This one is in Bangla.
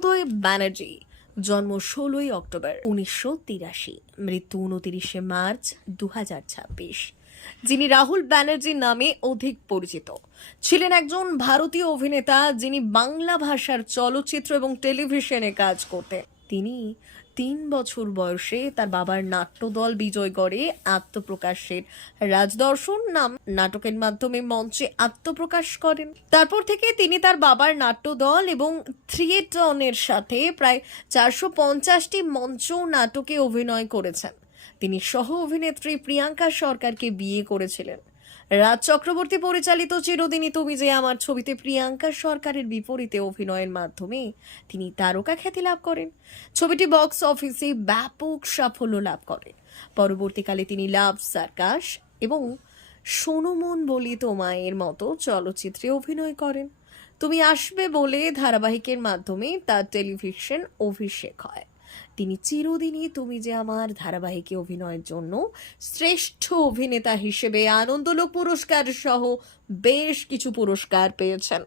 অরুণোদয় ব্যানার্জি, জন্ম 16 অক্টোবর 1983, মৃত্যু 29 মার্চ 2026, যিনি রাহুল ব্যানার্জি নামে অধিক পরিচিত, ছিলেন একজন ভারতীয় অভিনেতা যিনি বাংলা ভাষার চলচ্চিত্র এবং টেলিভিশনে কাজ করতেন। তিনি 3 বছর বয়সে তার বাবার নাট্যদল বিজয়গড়ে আত্মপ্রকাশের রাজদর্শন নাম নাটকের মাধ্যমে মঞ্চে আত্মপ্রকাশ করেন। তারপর থেকে তিনি তার বাবার নাট্যদল এবং থ্রিয়েটনের সাথে প্রায় 450টি মঞ্চ নাটকে অভিনয় করেছেন। তিনি সহ অভিনেত্রী প্রিয়াঙ্কা সরকারকে বিয়ে করেছিলেন। রাজ চক্রবর্তী পরিচালিত চিরদিনই তুমি যে আমার ছবিতে প্রিয়াঙ্কা সরকারের বিপরীতে অভিনয়ের মাধ্যমে তিনি তারকা খ্যাতি লাভ করেন। ছবিটি বক্স অফিসে ব্যাপক সাফল্য লাভ করে। পরবর্তীকালে তিনি লাভ সার্কাস এবং শোনো মন বলি তোমায়ের মতো চলচ্চিত্রে অভিনয় করেন। তুমি আসবে বলে ধারাবাহিকের মাধ্যমে তার টেলিভিশন অভিষেক হয়। তিনি চিরদিনই তুমি যে আমার ধারাবাহিকে অভিনয়ের জন্য শ্রেষ্ঠ অভিনেতা হিসেবে আনন্দলোক পুরস্কার সহ বেশ কিছু পুরস্কার পেয়েছেন।